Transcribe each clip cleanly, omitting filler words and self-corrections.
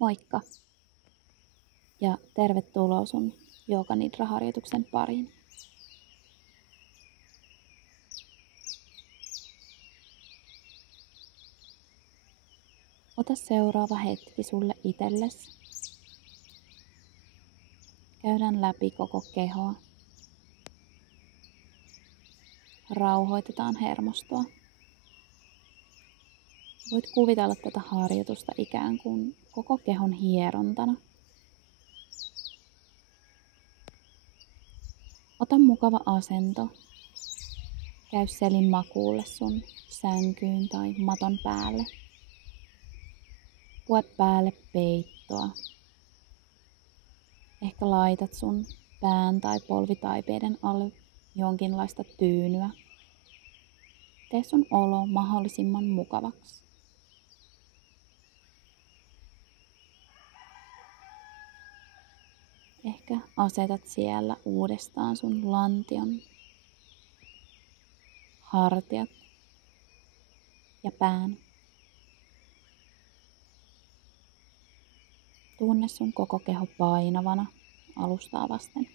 Moikka ja tervetuloa sun Jooga Nidra-harjoituksen pariin. Ota seuraava hetki sulle itsellesi. Käydään läpi koko kehoa. Rauhoitetaan hermostoa. Voit kuvitella tätä harjoitusta ikään kuin koko kehon hierontana. Ota mukava asento. Käy selin makuulle sun sänkyyn tai maton päälle. Pue päälle peittoa. Ehkä laitat sun pään tai polvitaipeiden alle jonkinlaista tyynyä. Tee sun olo mahdollisimman mukavaksi. Ehkä asetat siellä uudestaan sun lantion, hartiat ja pään. Tunne sun koko keho painavana alustaa vasten.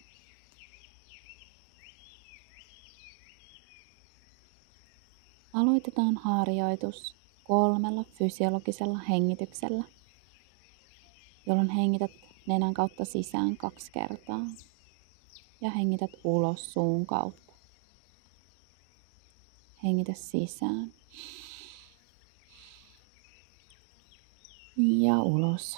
Aloitetaan harjoitus 3 fysiologisella hengityksellä, jolloin hengität nenän kautta sisään 2 kertaa ja hengität ulos suun kautta. Hengitä sisään ja ulos.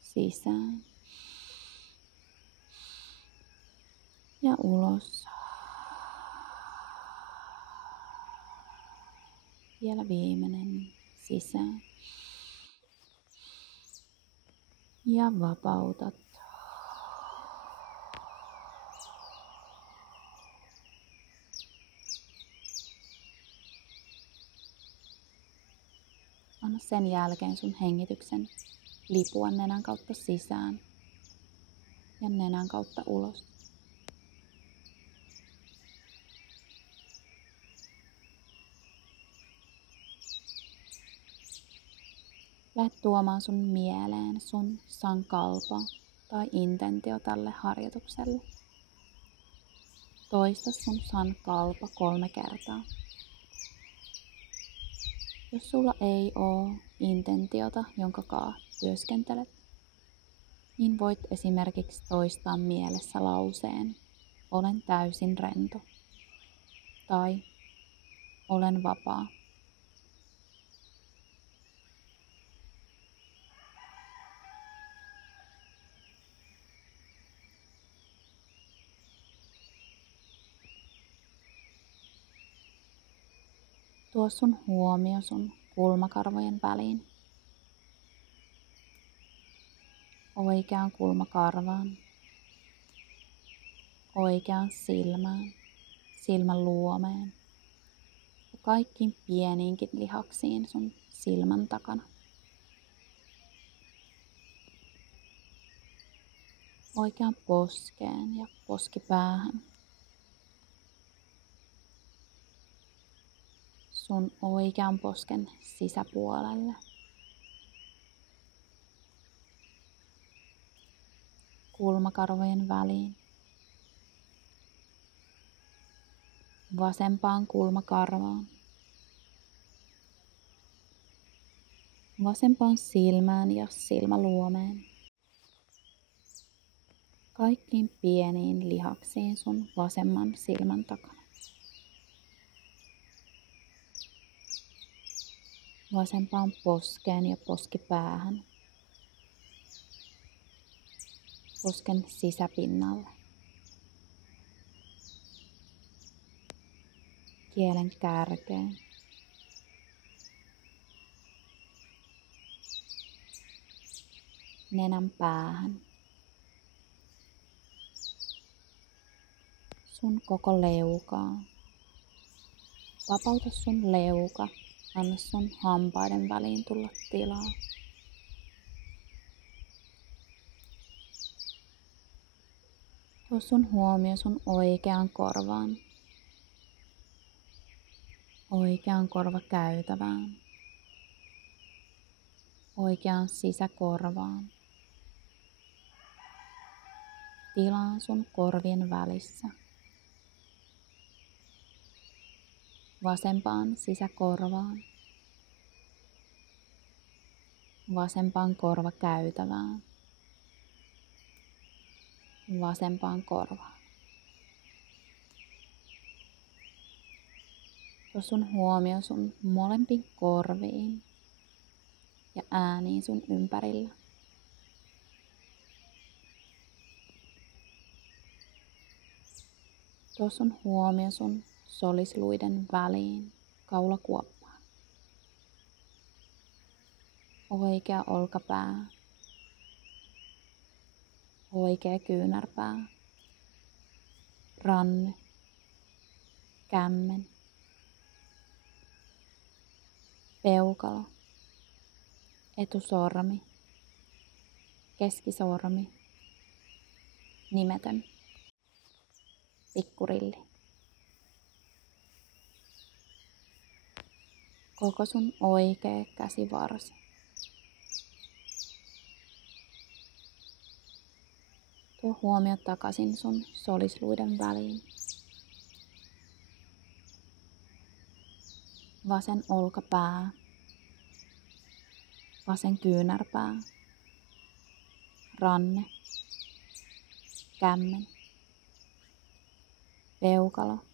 Sisään ja ulos. Vielä viimeinen. Sisään. Ja vapautat. Anna sen jälkeen sun hengityksen lipua nenän kautta sisään ja nenän kautta ulos. Lähde tuomaan sun mieleen sun sankalpa tai intentio tälle harjoitukselle. Toista sun sankalpa 3 kertaa. Jos sulla ei ole intentiota, jonka kanssa työskentelet, niin voit esimerkiksi toistaa mielessä lauseen olen täysin rento tai olen vapaa. Tuo sun huomio sun kulmakarvojen väliin. Oikeaan kulmakarvaan. Oikeaan silmään. Silmän luomeen. Ja kaikkiin pieniinkin lihaksiin sun silmän takana. Oikeaan poskeen ja poskipäähän. Sun oikean posken sisäpuolelle. Kulmakarvojen väliin. Vasempaan kulmakarvaan. Vasempaan silmään ja silmäluomeen. Kaikkiin pieniin lihaksiin sun vasemman silmän takana. Vasempaan poskeen ja poskipäähän. Posken sisäpinnalle. Kielen kärkeen. Nenän päähän. Sun koko leukaa. Vapauta sun leuka. Anna sun hampaiden väliin tulla tilaa. Tuo sun huomio sun oikeaan korvaan. oikean korvakäytävään, oikeaan sisäkorvaan, tilaan sun korvien välissä, vasempaan sisäkorvaan, vasempaan korvakäytävään, vasempaan korvaan. Tuo sun huomio sun molempiin korviin ja ääniin sun ympärillä. Tuo sun huomio sun solisluiden väliin, kaulakuoppaan. Oikea olkapää, oikea kyynärpää, ranne, kämmen, peukalo, etusormi, keskisormi, nimetön, pikkurilli. Koko sun oikea käsivarsi. Tuo huomio takaisin sun solisluiden väliin. Vasen olkapää, vasen kyynärpää, ranne, kämmen, peukalo,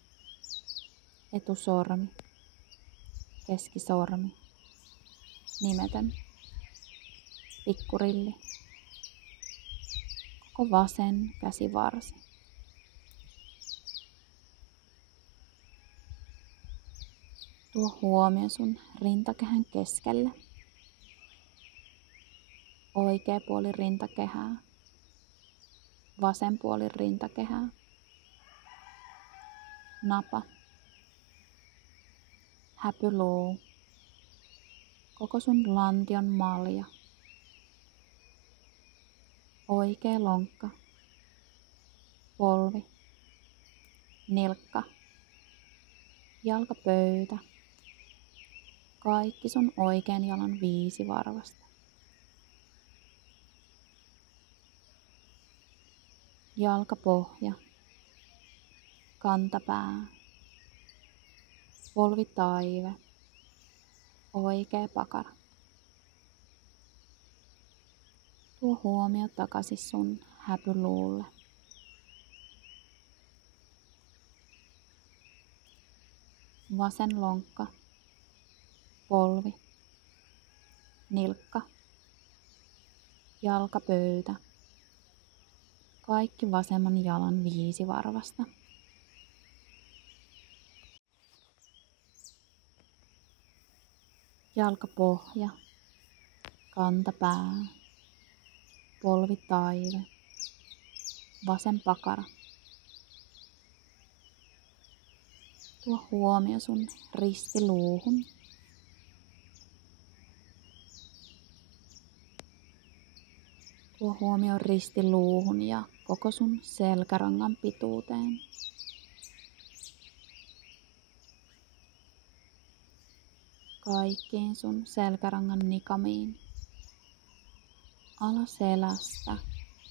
etusormi, keskisormi, nimetön, pikkurilli, koko vasen käsivarsi. Tuo huomio sun rintakehän keskelle. Oikea puoli rintakehää, vasen puoli rintakehää, napa, häpyluu, koko sun lantion malja, oikea lonkka, polvi, nilkka, jalkapöytä, kaikki sun oikean jalan 5 varvasta. Jalkapohja, kantapää, polvitaive, oikea pakara. Tuo huomio takaisin sun häpyluulle. Vasen lonkka, polvi, nilkka, jalkapöytä. Kaikki vasemman jalan 5 varvasta. Jalkapohja, kantapää, polvitaive, vasen pakara. Tuo huomio sun ristiluuhun. Tuo huomio ristiluuhun ja koko sun selkärangan pituuteen. Kaikkiin sun selkärangan nikamiin. Alaselästä,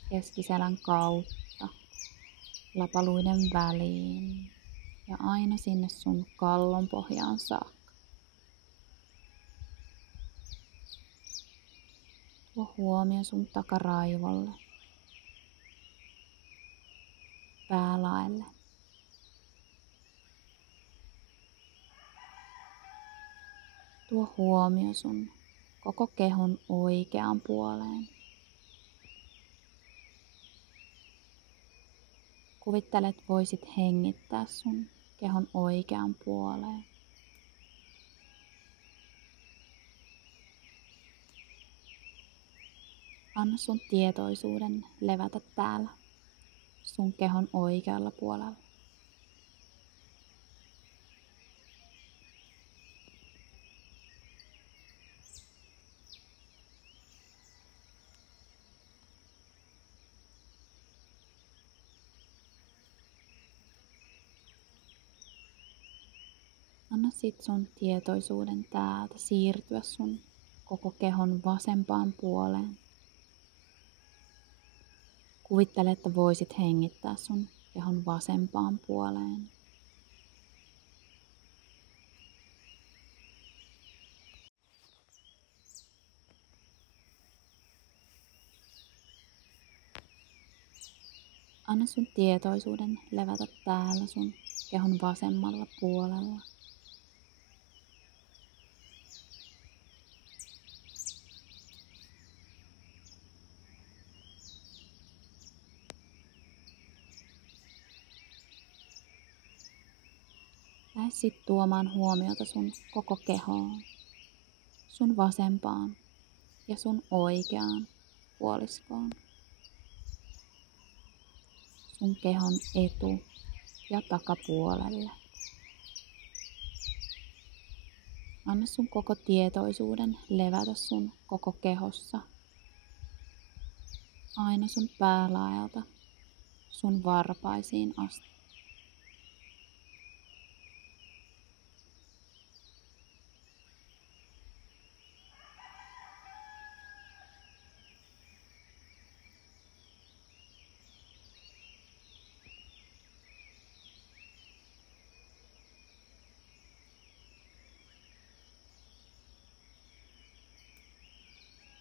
keskiselän kautta, lapaluiden väliin ja aina sinne sun kallon pohjaan saakka. Tuo huomio sun takaraivolle, päälaelle. Tuo huomio sun koko kehon oikeaan puoleen. Kuvittele, että voisit hengittää sun kehon oikeaan puoleen. Anna sun tietoisuuden levätä täällä sun kehon oikealla puolella. Anna Anna sit sun tietoisuuden täältä siirtyä sun koko kehon vasempaan puoleen. Kuvittele, että voisit hengittää sun kehon vasempaan puoleen. Anna sun tietoisuuden levätä täällä sun kehon vasemmalla puolella. Lähde sit tuomaan huomiota sun koko kehoon, sun vasempaan ja sun oikeaan puoliskoon. Sun kehon etu- ja takapuolelle. Anna sun koko tietoisuuden levätä sun koko kehossa. Aina sun päälaelta sun varpaisiin asti.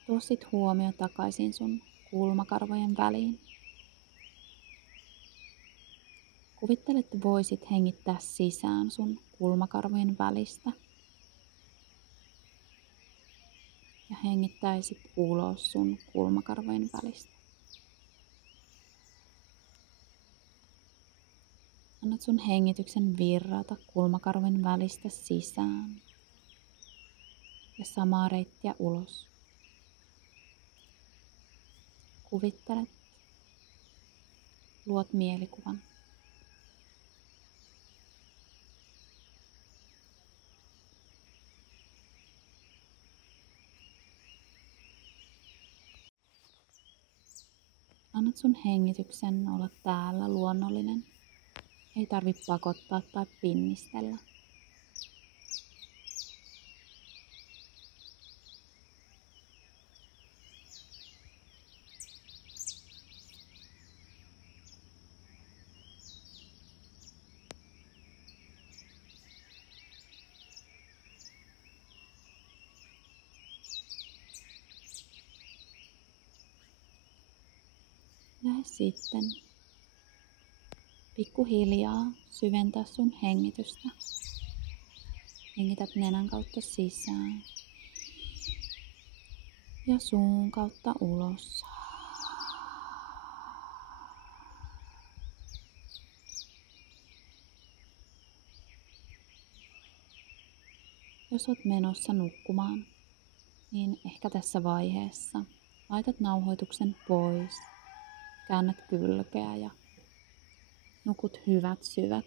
Tuo sit huomio takaisin sun kulmakarvojen väliin. Kuvittele, että voisit hengittää sisään sun kulmakarvojen välistä. Ja hengittäisit ulos sun kulmakarvojen välistä. Annat sun hengityksen virrata kulmakarvojen välistä sisään. Ja samaa reittiä ulos. Kuvittelet, luot mielikuvan. Annat sun hengityksen olla täällä luonnollinen. Ei tarvitse pakottaa tai pinnistellä. Lähde sitten pikkuhiljaa syventää sun hengitystä. Hengität nenän kautta sisään ja suun kautta ulos. Jos olet menossa nukkumaan, niin ehkä tässä vaiheessa laitat nauhoituksen pois, käännät kylkeä ja nukut hyvät, syvät,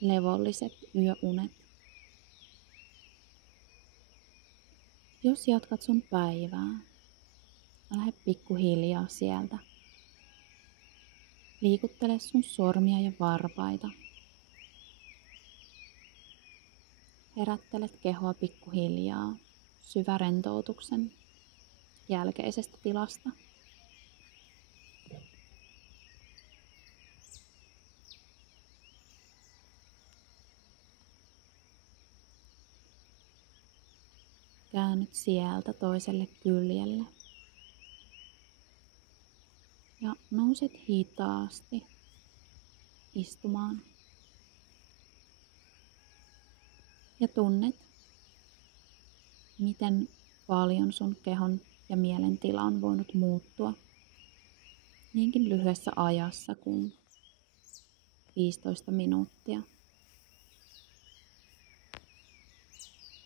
levolliset yöunet. Jos jatkat sun päivää, lähde pikkuhiljaa sieltä. Liikuttele sun sormia ja varpaita. Herättelet kehoa pikkuhiljaa syvä rentoutuksen jälkeisestä tilasta. Käännyt sieltä toiselle kyljelle. Ja nouset hitaasti istumaan. Ja tunnet, miten paljon sun kehon ja mielen tila on voinut muuttua niinkin lyhyessä ajassa kuin 15 minuuttia.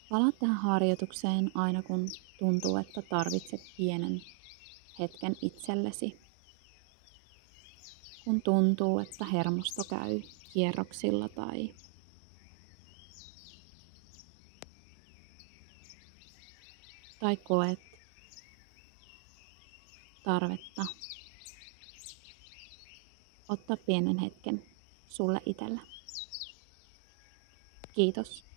Palaa tähän harjoitukseen aina kun tuntuu, että tarvitset pienen hetken itsellesi. Kun tuntuu, että hermosto käy kierroksilla tai koet tarvetta ottaa pienen hetken sulle itselle. Kiitos.